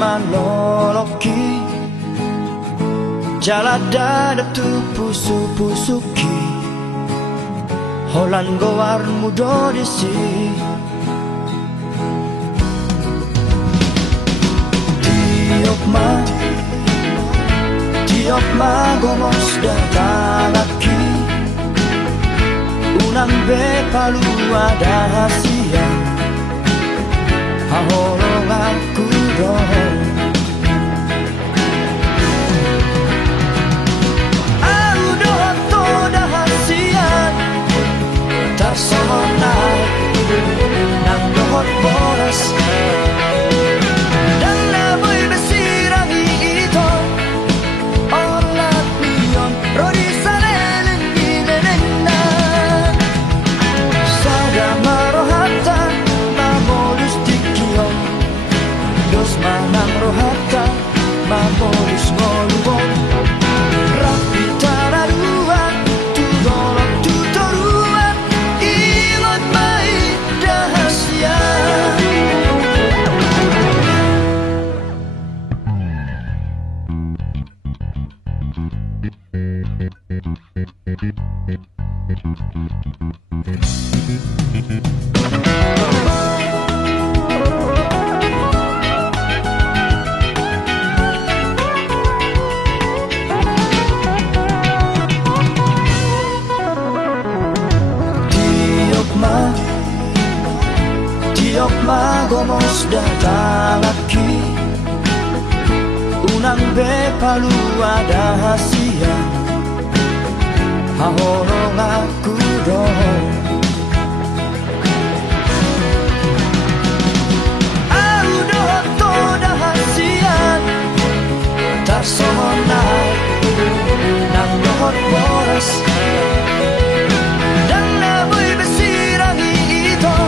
maloloki jala dadap tu pusu-pusuki holan gowar mudo disi tiok ma gomos datalaki unang be palu ada hasia hahorong aku dong aku doang toda hasian tak sonai nang dohot boras dan naboy besirangi ito olat miyon rodi salelen binenena sada marohata mamolus dikiyon dos manang rohata mamolus ngoluwon rapi tararuan tudorok tutoruan ingot mai rahasia tiok ma gomos datalaki unang be palu ada hasia hahorong aku dong aku dohot toda hasian tak sonai nang dohot boras dan naboy besirangi ito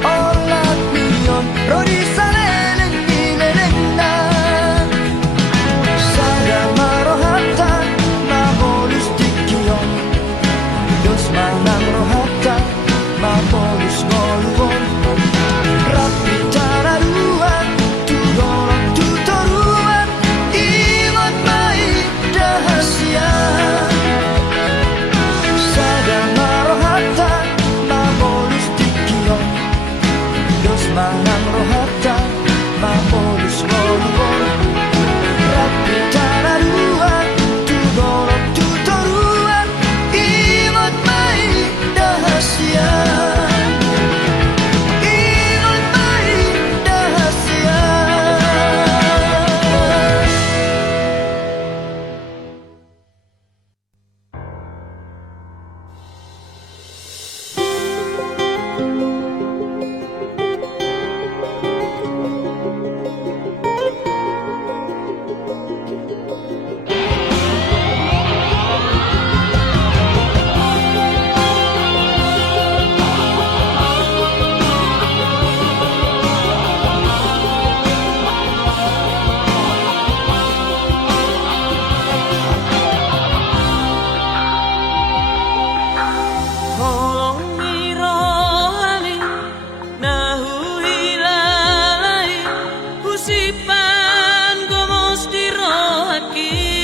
olat miyon rodi salelen binenena sada marohata mamolus dikiyon dos manang rohata mamolus ngoluwon rapi tararuan tudorok tutoruan ingot mai rahasia sada marohata mamolus dikiyon dos manang rohata mamolus ngoluwon rapi tararuan tudorok tutoruan ingot mai rahasia ingot mai rahasia Holong mirohali nahu hilalai husipan gomos dirohaki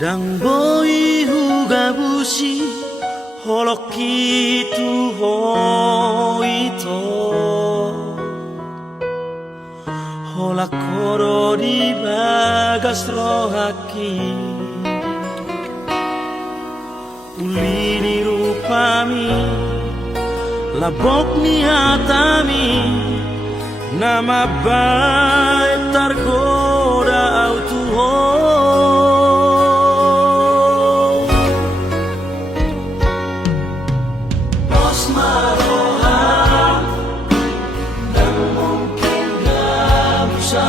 Dan boi huga bushi holoki tu hoito hola koro di bagas rohaki ulini rupami labok ni hatami nama baik tergoda autuho Bos maroha dan mungkin gak bisa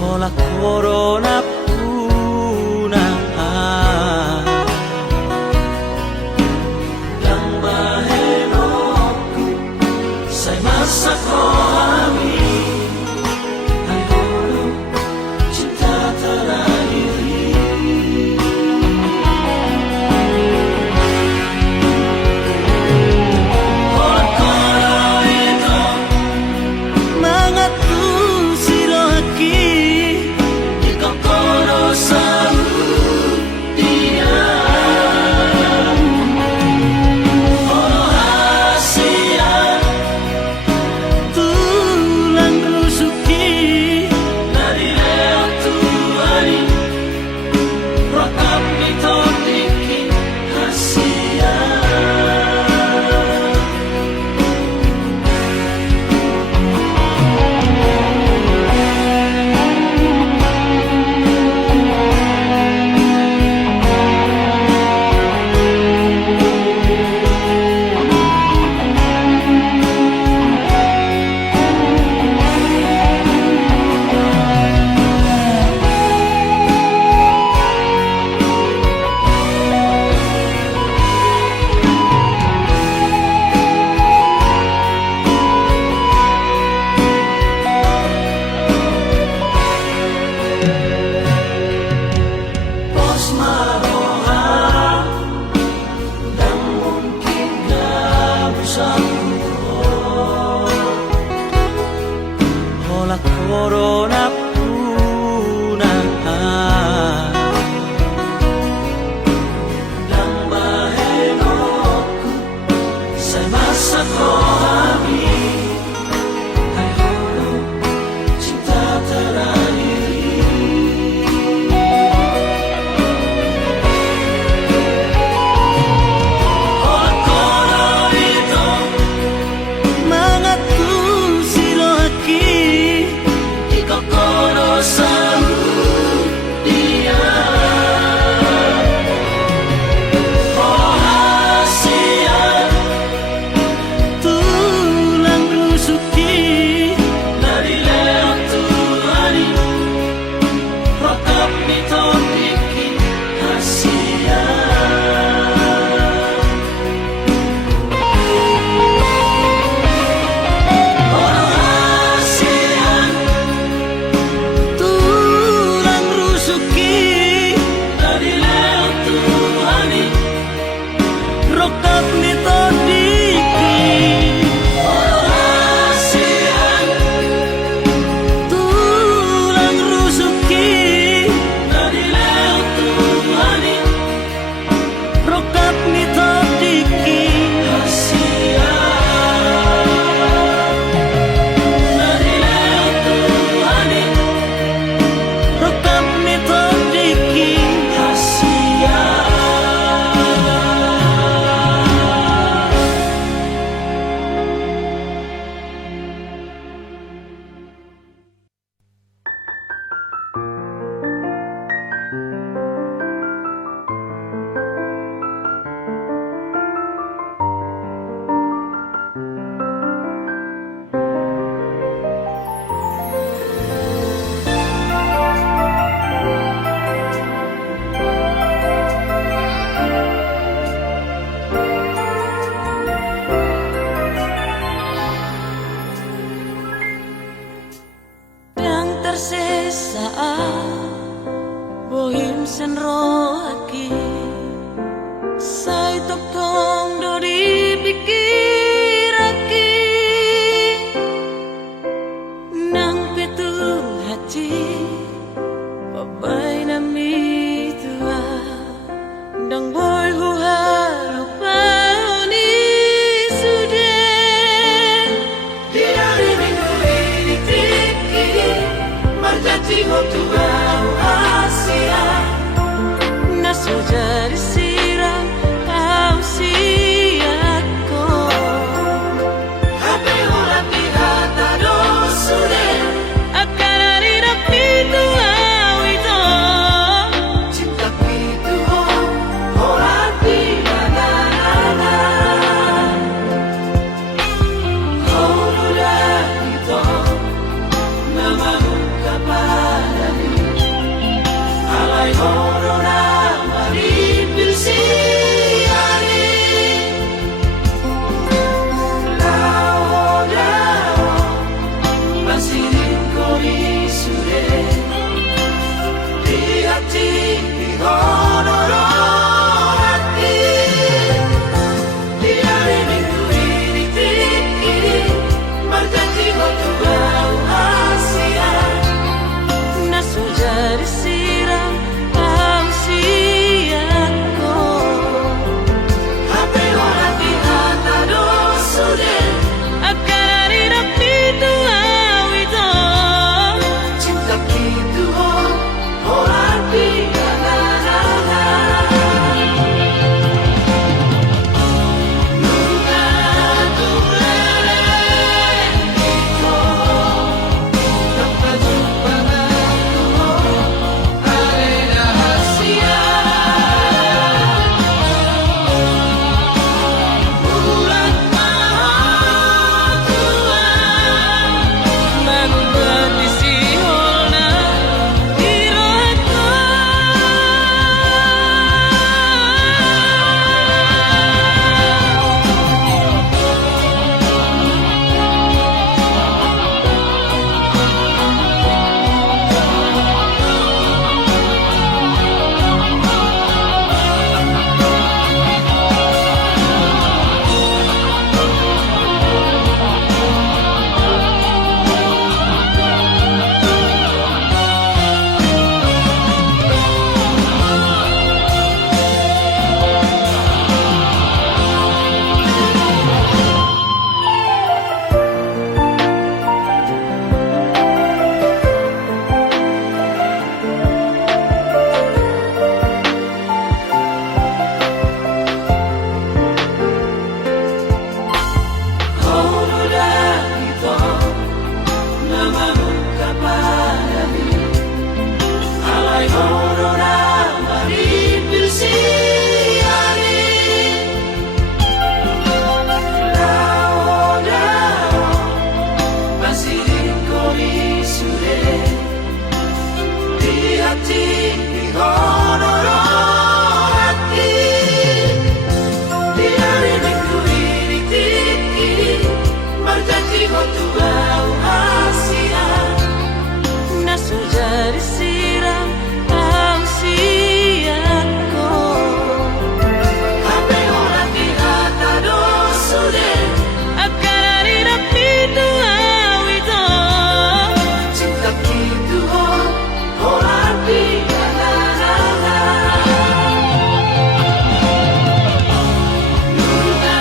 hola corona puna dan bahenoku saya masak rohani Hayono cinta terakhiri hola koro itu mangatu sirohaki di kokoro salu dia Holo hasia tulang rusuki dari reok tuari rokam mitodiki hasia Bos maroha dan mungkin gak bisa hola corona puna dan bahenoku saya masak rohani Hayono cinta terakhiri hola koro itu mangatu sirohaki di kokoro salu dia holo hasia tulang tuau Asia na sudah disiram tausiaku. Hape orang dihata dosude Akan ada rapi tuau itu. cinta gitu orang biarlah Luna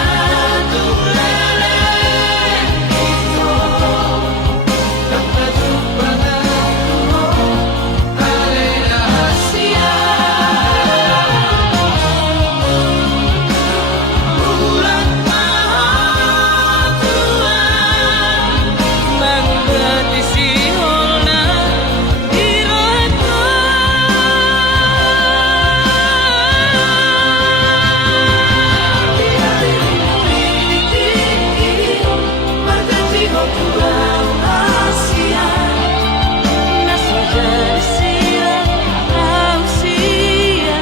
tulele itu tanpa jumpa aku ada rahasia bulan maha Tuhan Mengerti si holna irohku. Na sudah disiram tausiaku.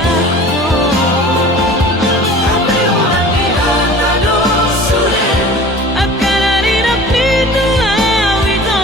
Akan ada rapi tuau itu.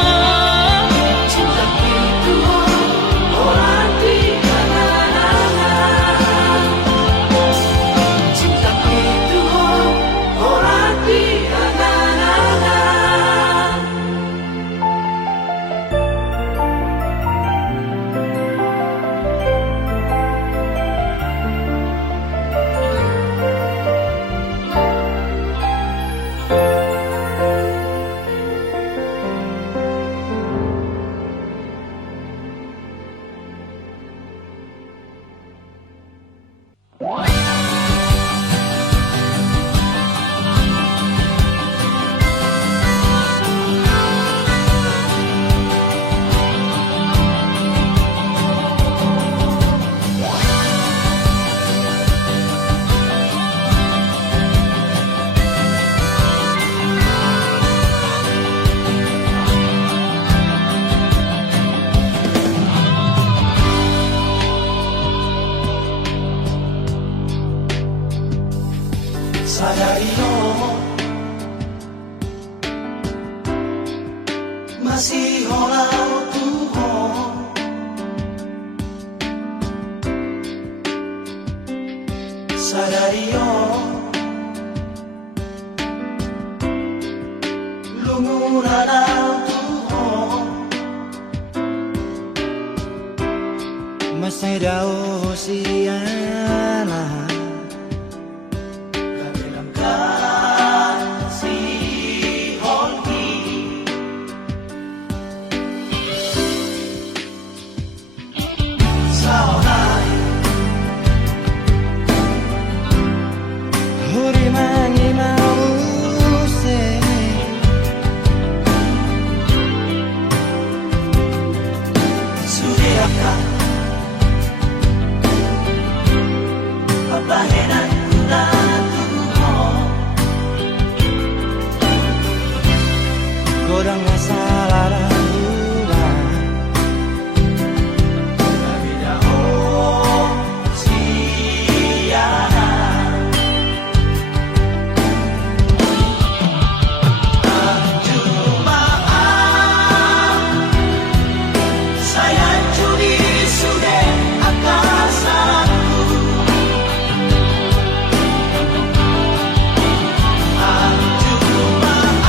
Sadari yo masih holau Tuhan sadari yo lumuran Tuhan Masih daw siana dalam kasih holki saudari Huri mangi mau se sudiakan papahenan kuna Tuhan Godang masalah darurat Nabida oh siana Jumaan saya judi sudah akasaku Jumaan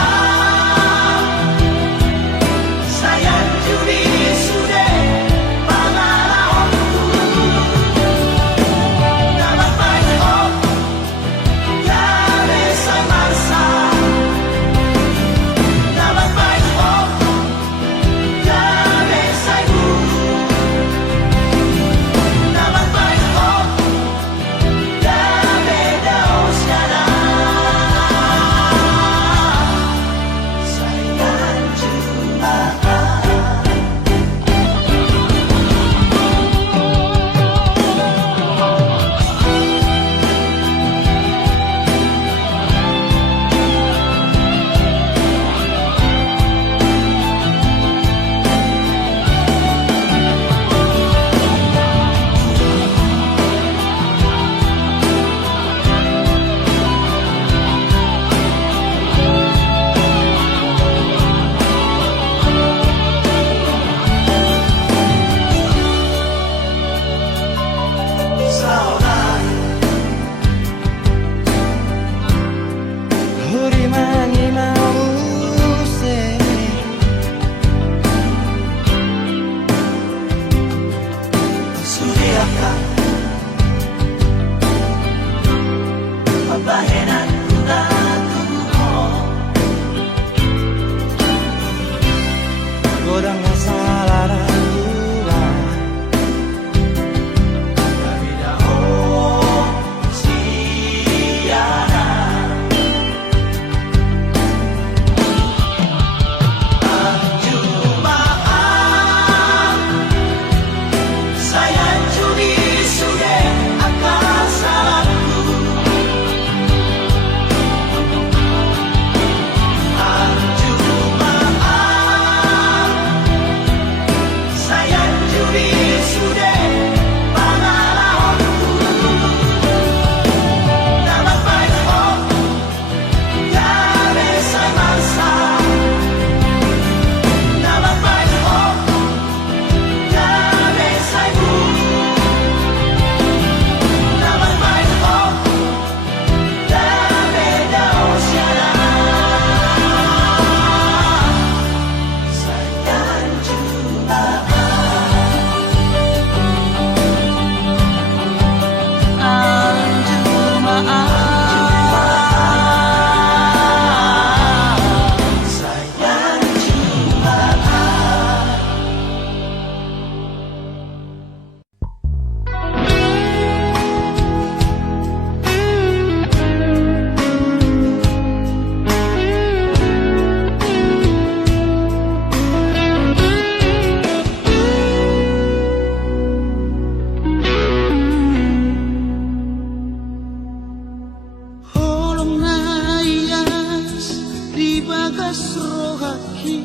bagas rohaki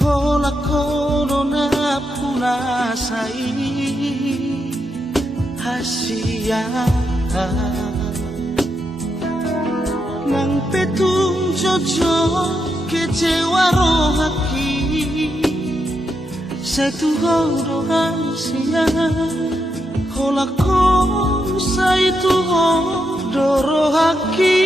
hola kono na punasai hasia nang petung jojo kecewa rohaki satu horo hasia hola kono saitu horo rohaki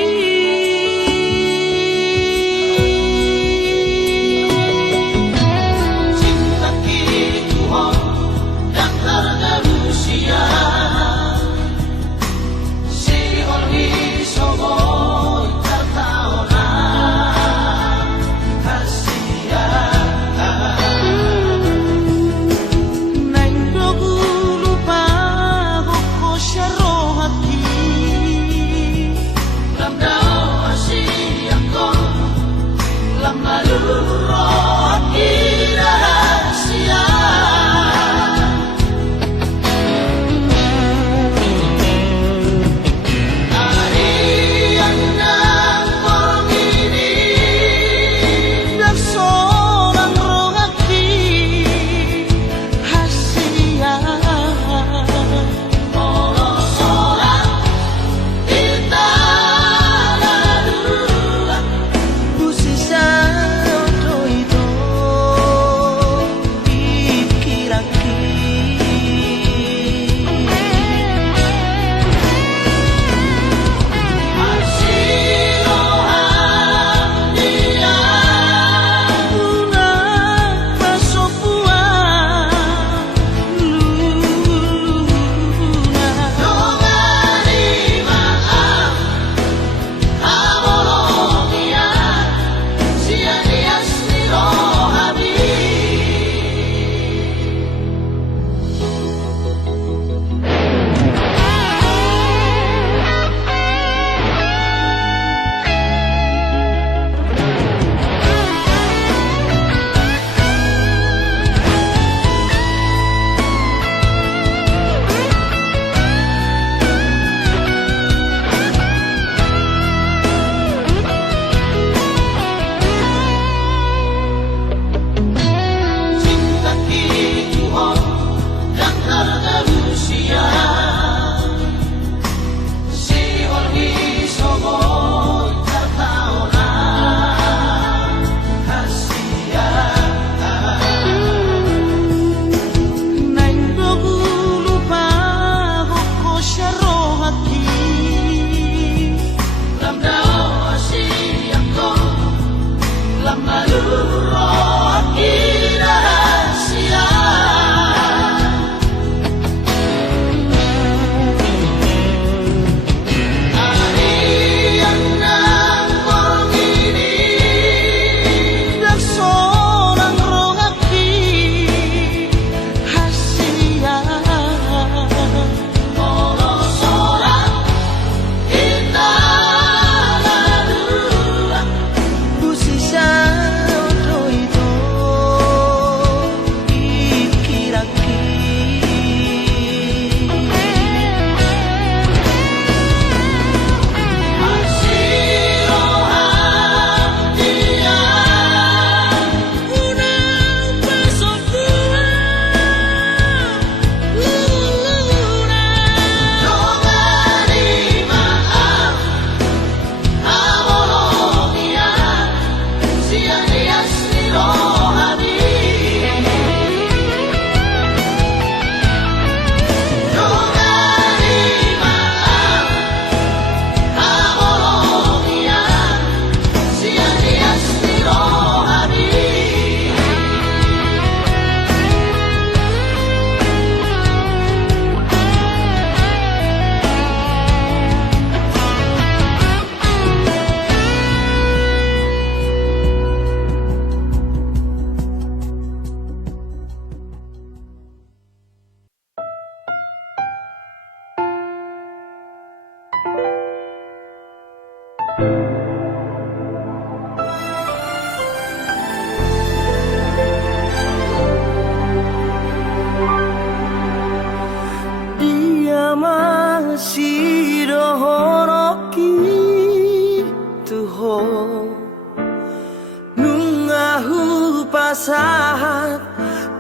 Nungahu pasahat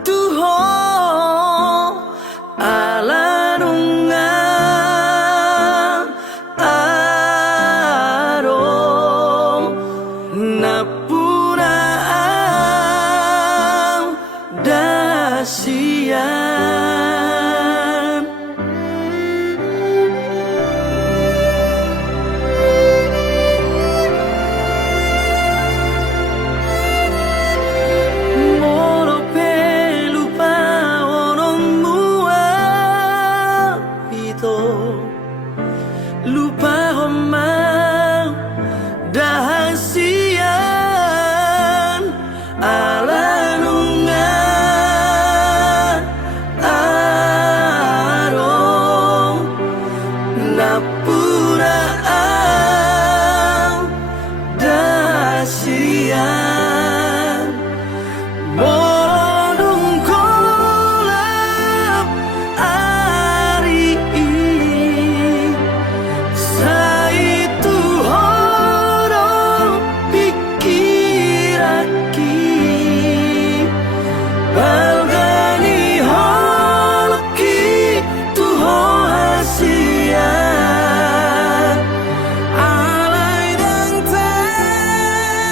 tuho ala nungang arong napuna ang dasian. Moro pelupa onong mua pito lupa romang dahasian ala nungang arong napura ang dasian. Monong kolap ari sa itu horong pikiraki balgani holoki tuho hasian alay dang tadro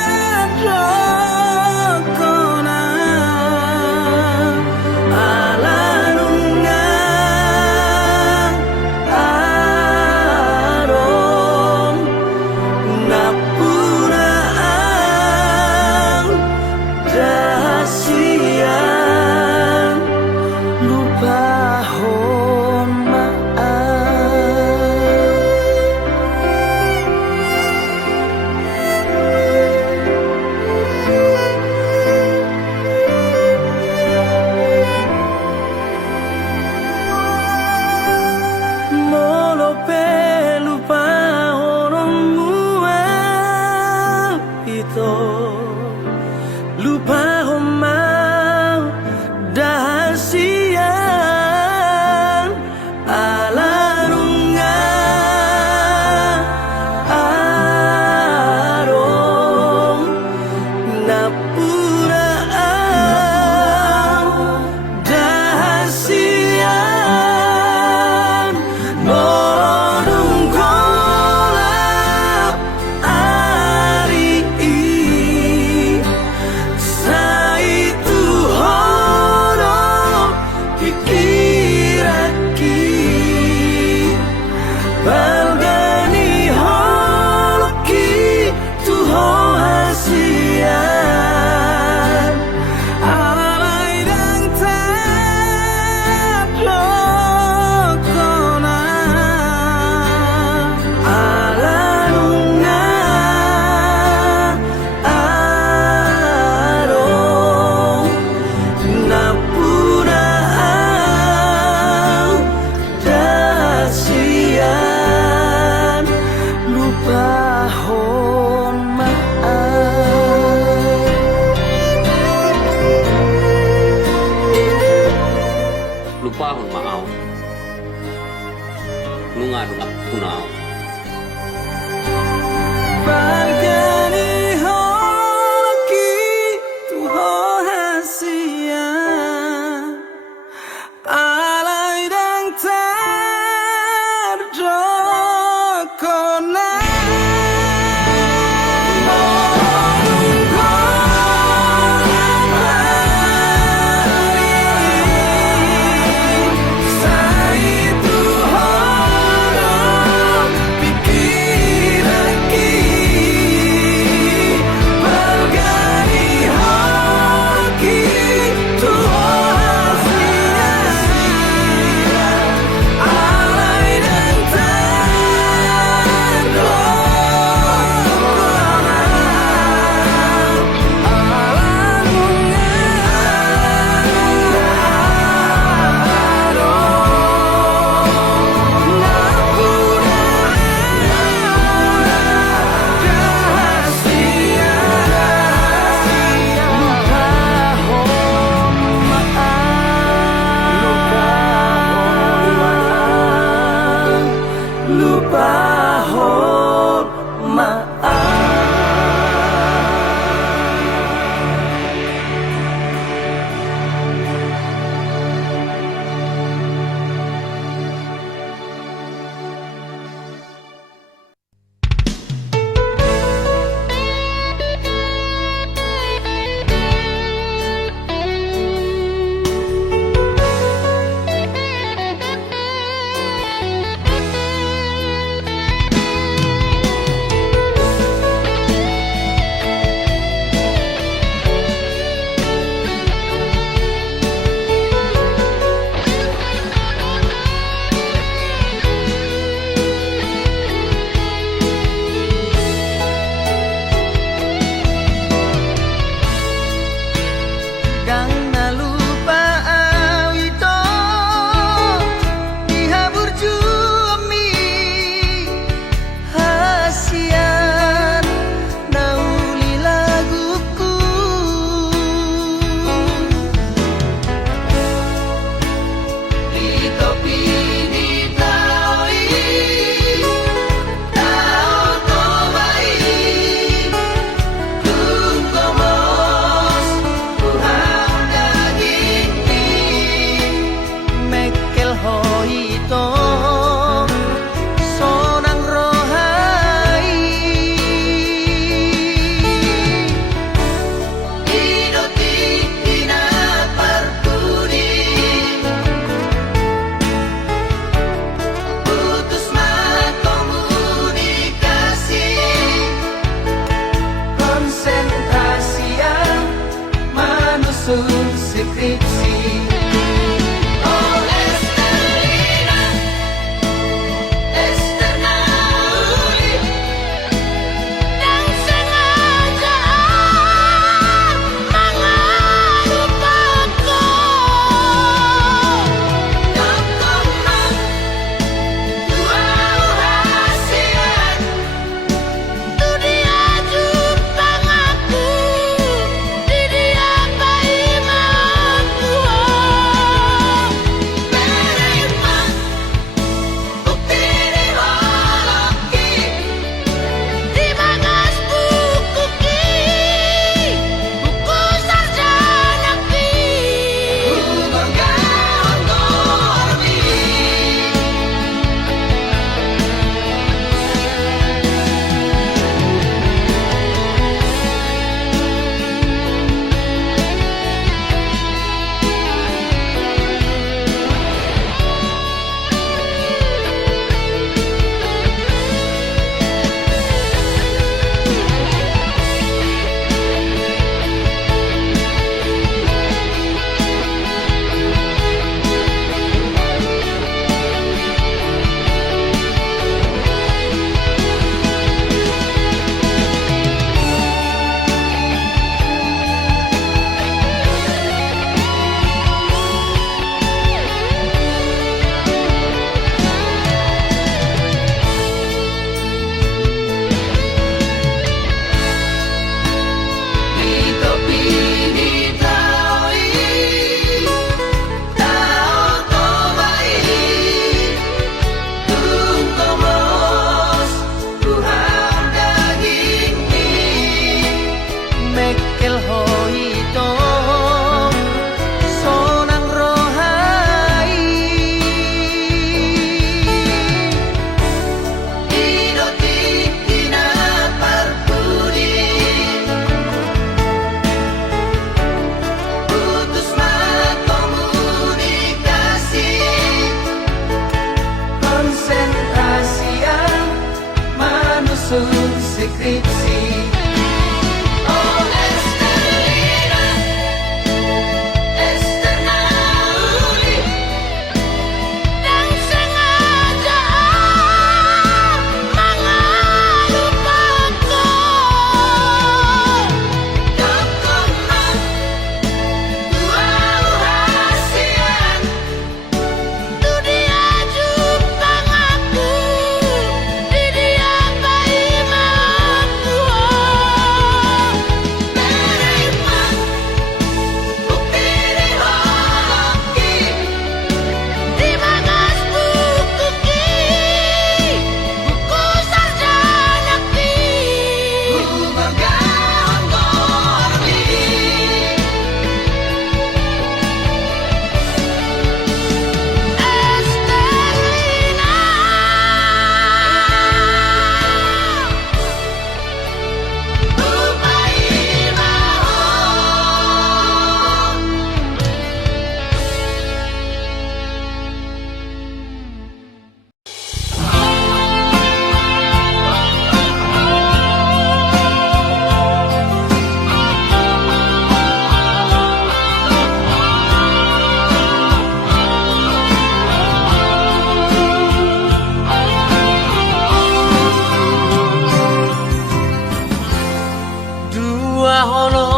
holo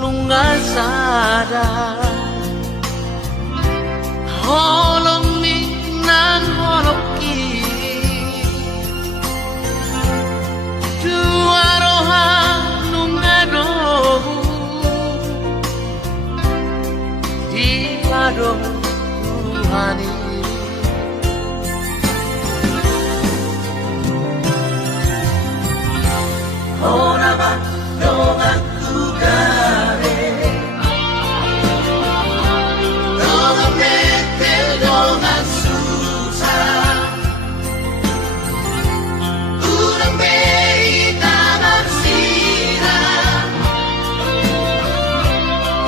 lunga sada holo minan holo ki dua roha lunga do di pado Tuhani Ora ba dengan kugare Dengan metel dengan susah Urang bei tangan sirah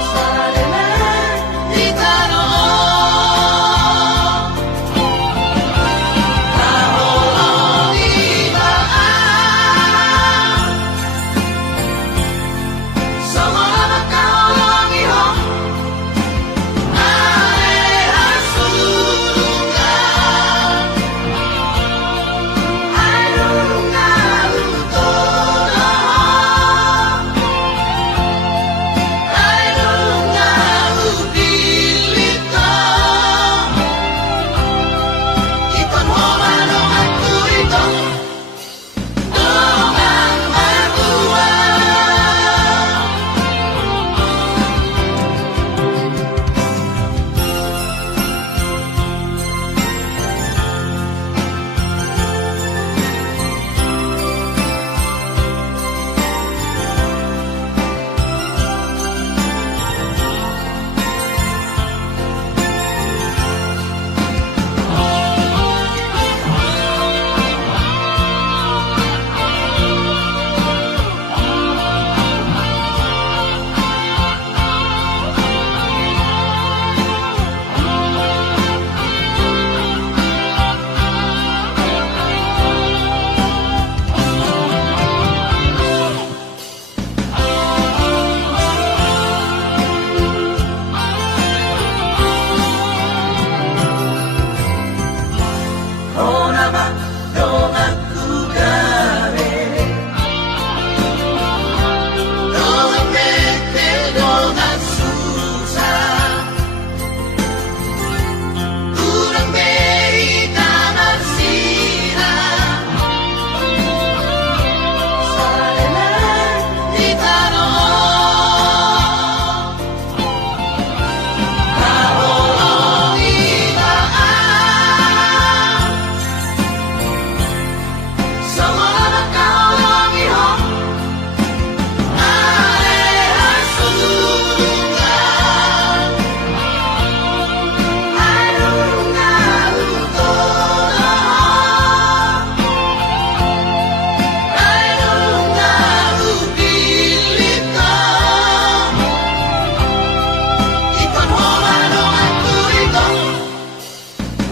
Sarela di tanah Raholo ibaan Sama makaolong iho Aleha sulungan Ailungan utolah Ailungan ubilita Ikon homanong at kurito Dongang magua Ona ba dengan kugare Dengan metel dengan susah Urang bei tangan sirah Sarela di tanah Raholo ibaan Sama makaolong iho Aleha sulungan Ailungan utolah Ailungan ubilita Ikon homanong at kurito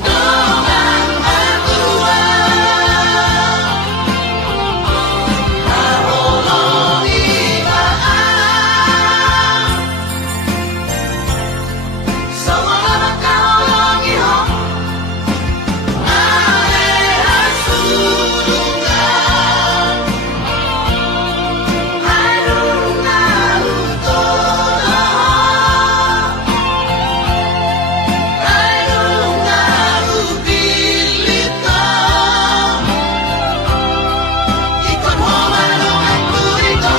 Dongang magua Raholo ibaan Sama makaolong iho Aleha sulungan Ailungan utolah Ailungan ubilita Ikon homanong at kurito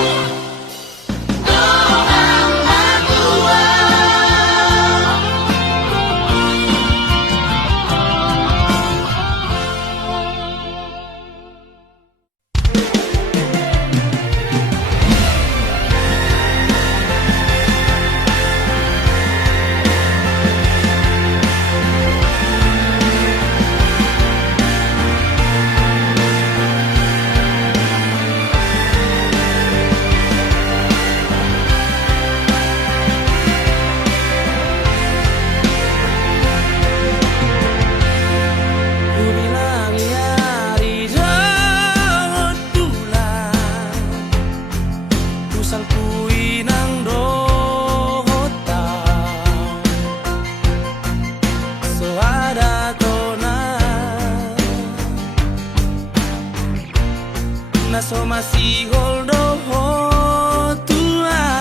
Dongang magua Ku bilang yari dapat bulan Kusang kui ng dota So ada to na so masihol do tuan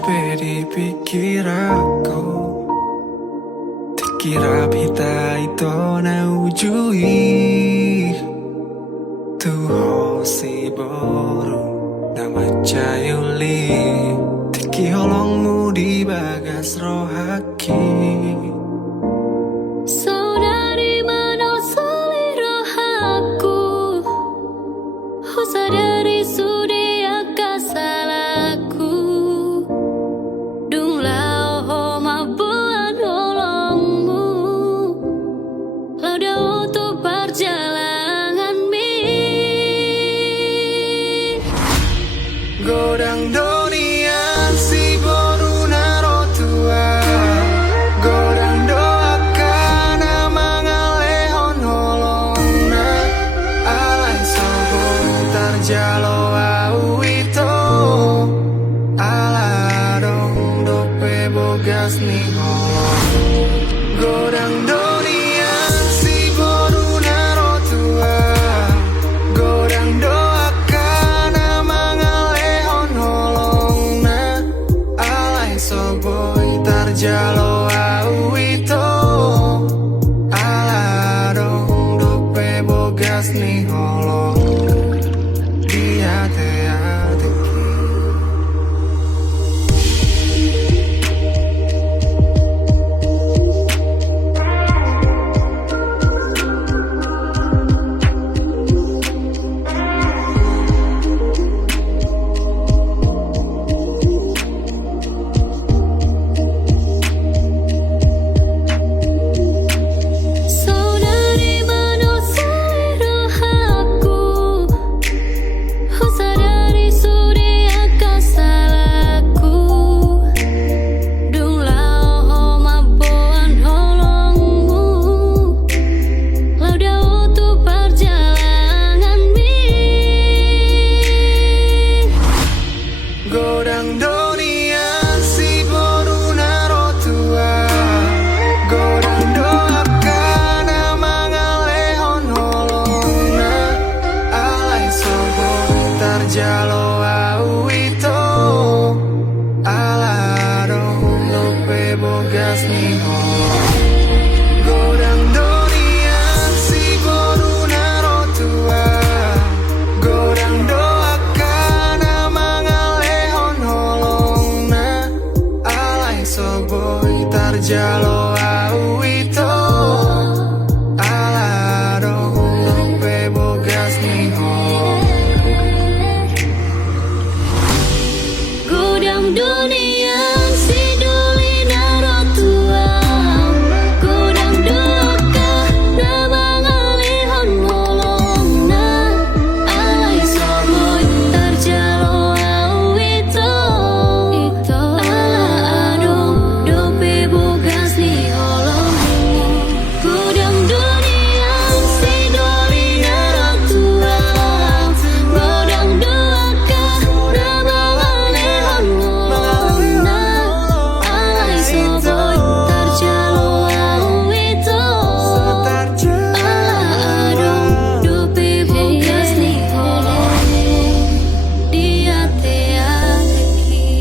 sampai di pikir aku Dikira pita itu na ujui Tuho si boru nama cayuli Tiki holongmu di bagas rohaki Saudari mana selera aku sadari sudia kasalaku Dung lao ho mabuan holongmu Lauda untuk perjalanan mi Godang donian si boru naro tua Godang doakan mangalehon holongna Alai sobo tarjalo au itu Aladong dope bogas ni holong Godang donian si boru naro tua Godang doakan mangalehon holongna Alai soboy tarjalo au itu Aladong dope bogas ni holong Dia te-ateki Saudari mana selera aku sadari sudia kasalaku Dung lao ho mabuan holongmu Lauda untuk perjalanan mi Godang donian si boru naro tua Godang doakan mangalehon holongna Alai sobo tarjalo au itu Aladong lope bogas ni holong Godang donian si boru naro tua Godang doakan mangalehon holongna Alai soboy tarjalo au itu Aladong lope bogas ni holong Godang dunia si duli naro tua Godang doaka nama ngalihon holongna Alai soboy tarjalo au itu Ala adong dope bogas ni holongmu Godang dunia si duli naro tua Godang doaka nama ngalihon holongna Alai soboy tarjalo au itu Aladong dope bogas ni holongmu Dia te-ateki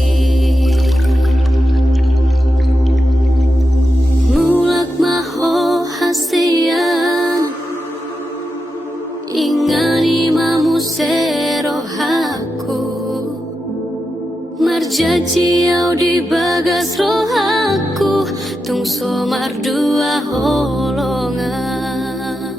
Mulak maho hasian Ingani mamu serohaku Marjaji au di bagas rohaku Tung somar dua holongan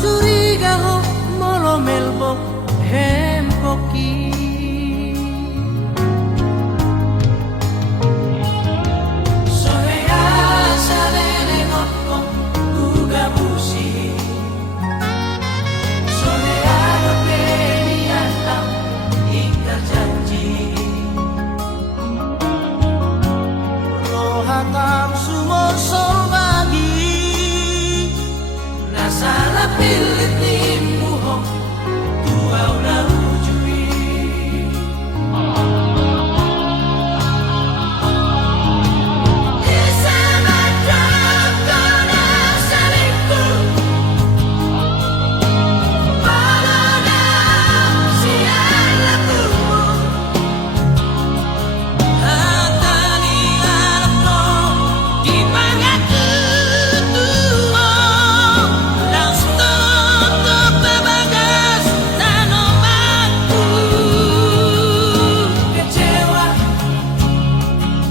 suriga ho molo melbo hempoki Sohea salele ngoko uga busi Sohea dopeni atam ingkar janji rohatam sumor solbagi Nasala pilit nimmu ho tua udah ujui Isa madram kona salingku Palana siala kumu Hatani alapno di pangaku tuo Langsung tutup bebagas tanomanku Kecewa,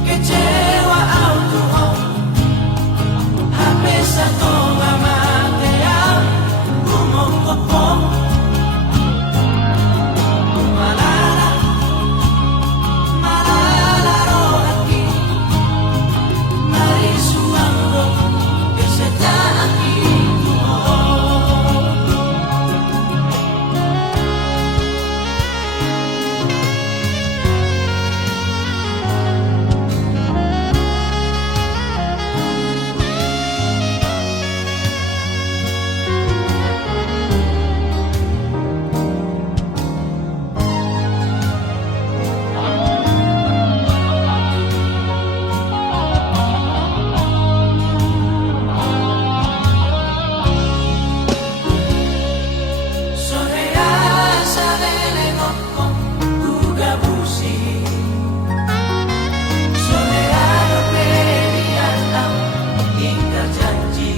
kecewa aku ho Habis satu lama kaya Gumong kopong Malala, malala rohaki Mari sumanggo kesejahteraan itu Sohea salele ngoko uga busi Sohea dopeni atam ingkar janji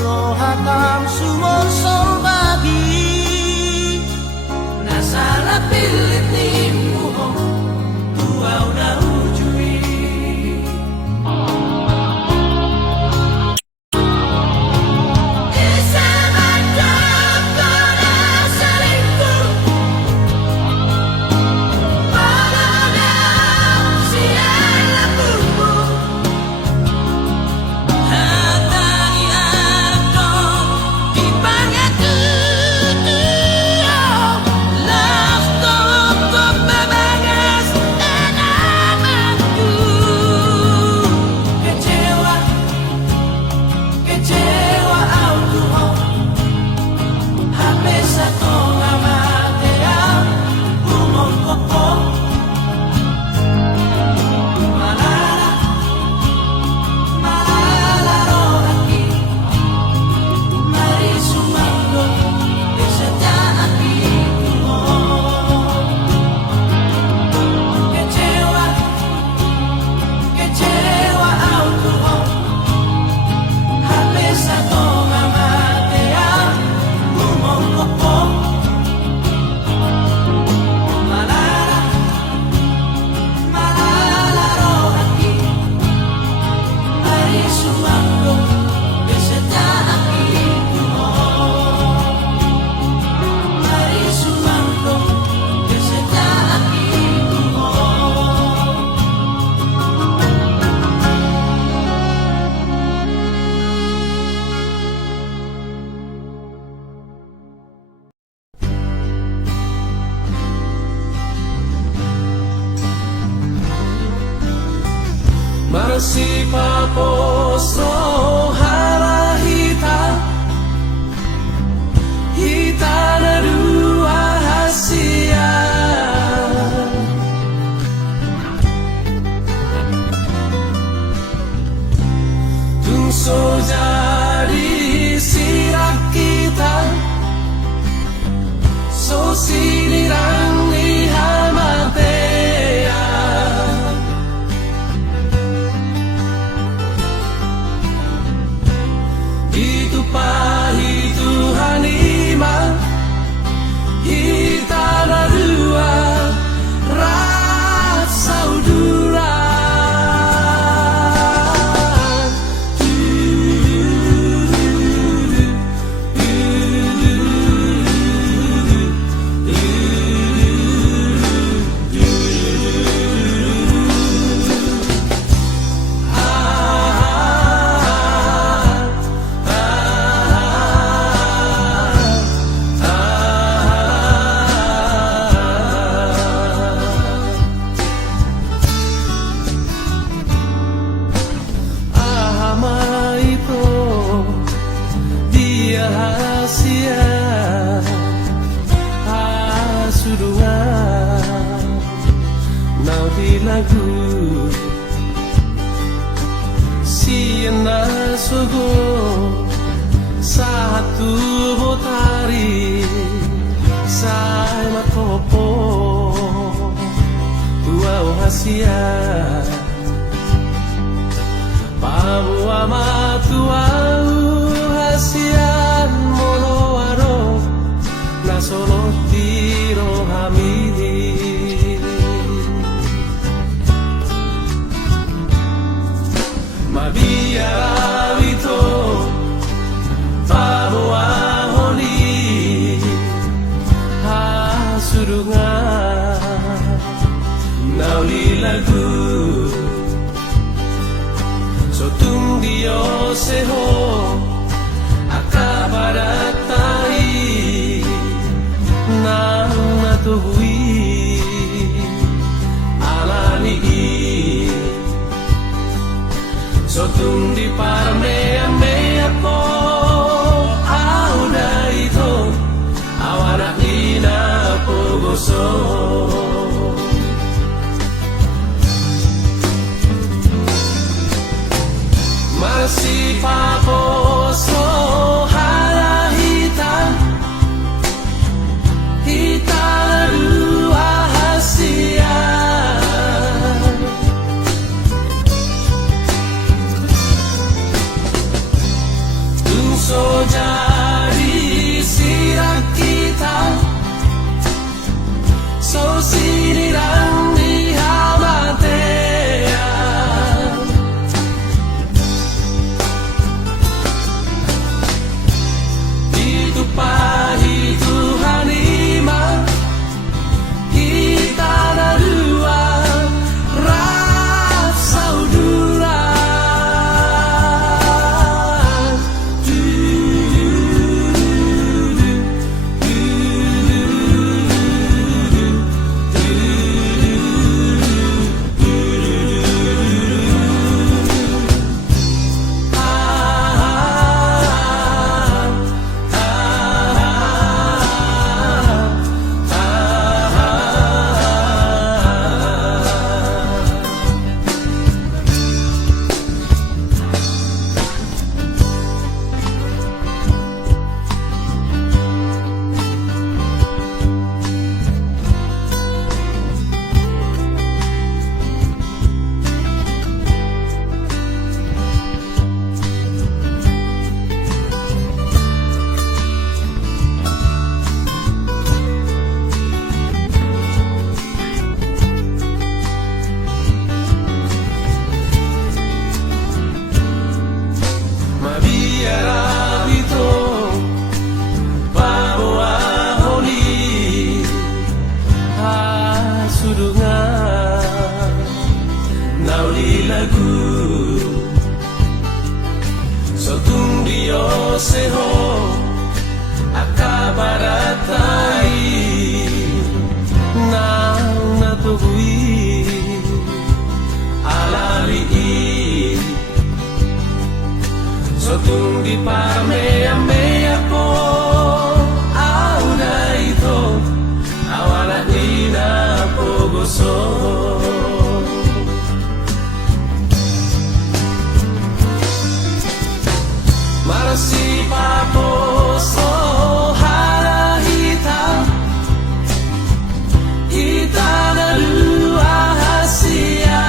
rohatam sumor solbagi Nasala pilit nimmu ho tua udah ujui Isa madram kona salingku Palana siala kumu Hatani alapno di pangaku tuo Langsung tutup bebagas tanamanku Kecewa, kecewa aku ho Habis satu lama kaya Gumong kopong Malala, malala rohaki Mari sumanggo kesejahteraan itu Kecewa, kecewa aku ho Habis satu lama kaya Gumong kopong Malala, malala rohaki Mari sumanggo kesejahteraan itu Mari sumanggo kesejahteraan itu Marsipaposo harahita Hitana dua hasia Tungso jadi sirak kita So sinirang ihamatea Itu pahi Tuhan iman Hitana dua rasa udura rahasia Surungan nau di lagu Siena sogo satu botari Sai makopo tua rahasia Pamua matua hasian moloaro na solo tiro hamili Mabiara wito Pamua honi hasurungan nauli lagu Sotung dio seho akabaratai nang natuhui alani Sotung di parmea mea po auna ito awana ina pogoso Masih paposo hitam hitam dua hasia Tungso jadi sirak kita So sinirang di hamatea Pahit Tuhan iman kita ada dua rasa uduran Sotung dio seho akabaratai nang natuhui alali Sotung di parmea mea po auna ito awala ina pogoso Masih paposo hara hitam hitam dua hasia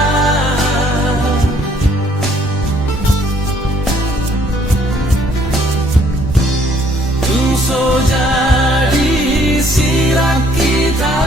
Tungso jadi sirak kita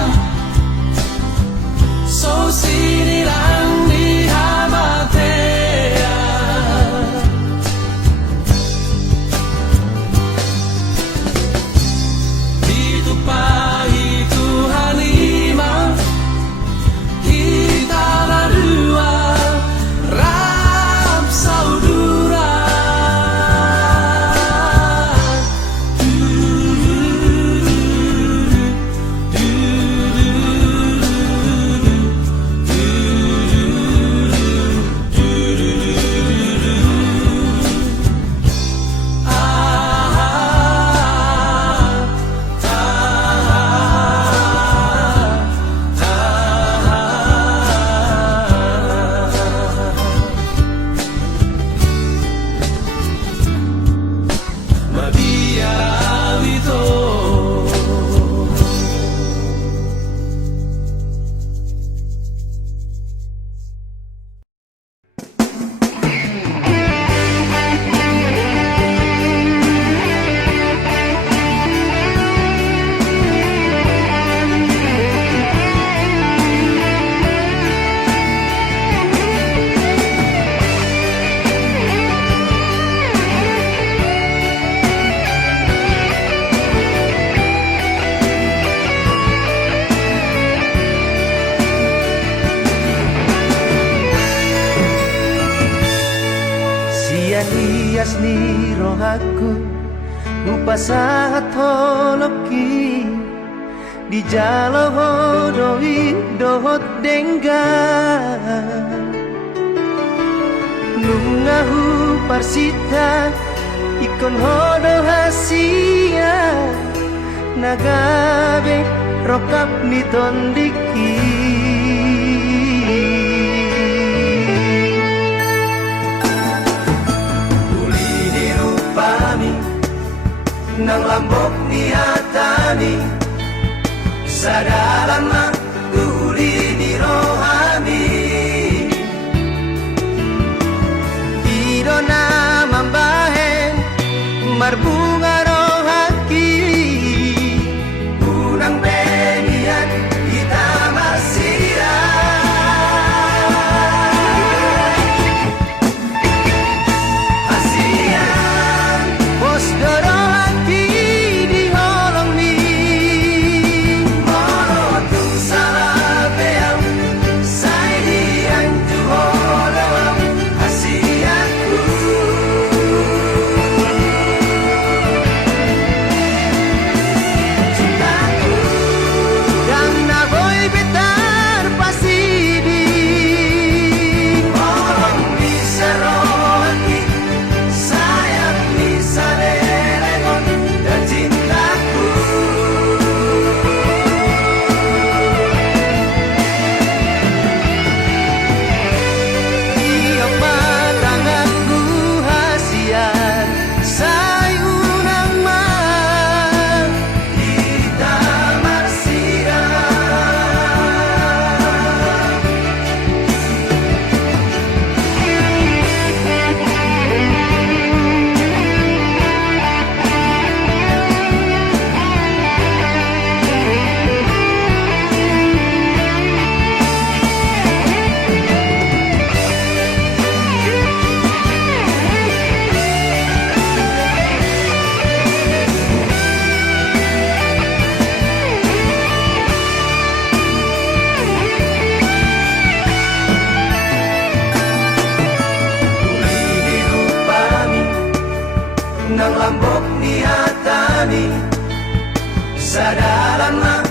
Yan hias ni rohaku upasahat holoki di jalo hodoi dohot dengga nungahu parsita ikon hodo hasia nagabe rokap ni tondiki nang lambok ni hatani sa dalam uli ni rohani idona mambahen marbunga rohaki unang benian kita masira asian pos dorohaki di holong ni morotung salah beam sai dian tu holong asianku cintaku yang naboy betar pasidi holong bisa rohaki sayang bisa lelegon dan cintaku iya patanganku hasian sayunang man kita marsira nang lambok ni hatani sa dalam